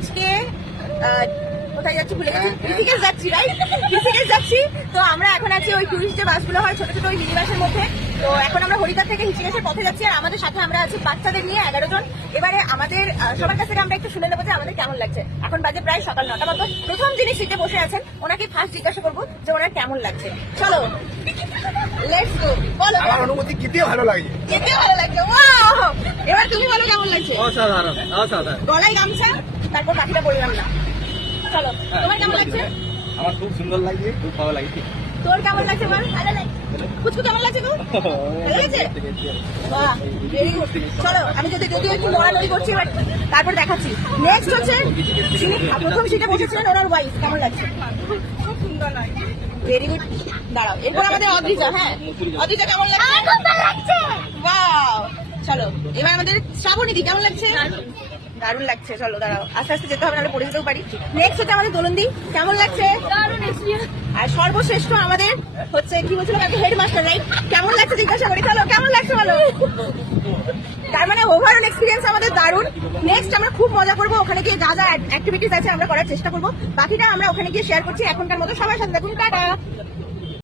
আজকে কোথায় যাচ্ছি ভুলে গেছি, ঋষিকেশ যাচ্ছি, রাইট? ঋষিকেশ যাচ্ছি। তো আমরা এখন আছি ওই টুরিস্ট যে বাসগুলো হয় ছোট ছোট ওই মিনি বাসের মধ্যে। তো এখন আমরা হরিদ্বার থেকে ঋষিকেশের পথে যাচ্ছি, আর আমাদের সাথে আমরা আছি বাচ্চাদের নিয়ে 11 জন। এবারে আমাদের সবার কাছ থেকে আমরা একটু শুনে নেবো যে আমাদের কেমন লাগছে। এখন বাজে প্রায় সকাল 9টা মতো। প্রথম যিনি সিটে বসে আছেন ওনাকে ফার্স্ট জিজ্ঞাসা করবো যে ওনার কেমন লাগছে। চলো লেটস গো। বলো। আমার অনুভূতি খেতেও ভালো লাগছে। খেতেও ভালো লাগছে, ওয়াও। এবার তুমি বলো কেমন লাগছে। অসাধারণ অসাধারণ। গলায় গামছা, তারপর বাকিটা বললাম না। চলো তোমার কেমন লাগছে? আমার খুব সুন্দর লাগছে, খুব ভালো লাগছে। তোর কেমন লাগছে বল? ভালো লাগছে। কুচকু কেমন লাগছে তো? ভালো লাগছে? বাহ, ভেরি গুড। চলো আমি যদিও একটু লড়ালড়ি করছি, বাট তারপর দেখাচ্ছি। নেক্সট হচ্ছে যিনি প্রথম সিটে বসেছিলেন ওনার ওয়াইফ, কেমন লাগছে? খুব সুন্দর লাগছে। Very good. দাঁড়াও, এরপর আমাদের অদ্রিজা। হ্যাঁ, অদ্রিজা কেমন লাগছে? খুব ভালো লাগছে। ওয়াও। চলো এবার আমাদের শ্রাবণীদি, কেমন লাগছে? দারুণ লাগছে। চলো দাঁড়াও, আস্তে আস্তে যেতে হবে, নাহলে পড়ে যেতেও পারি। নেক্সট হচ্ছে আমাদের দোলন্দি, কেমন লাগছে? আর সর্বশ্রেষ্ঠ আমাদের হচ্ছে কি বলছিলাম আগে, হেডমাস্টার, রাইট? কেমন লাগছে জিজ্ঞাসা করি। চলো কেমন লাগছে বলো। তার মানে ওভারঅল এক্সপিরিয়েন্স আমাদের দারুণ। নেক্সট আমরা খুব মজা করবো, ওখানে গিয়ে যা যা অ্যাক্টিভিটিস আছে আমরা করার চেষ্টা করবো। বাকিটা আমরা ওখানে গিয়ে শেয়ার করছি। এখনকার মতো সবার সাথে দেখুন, টাটা।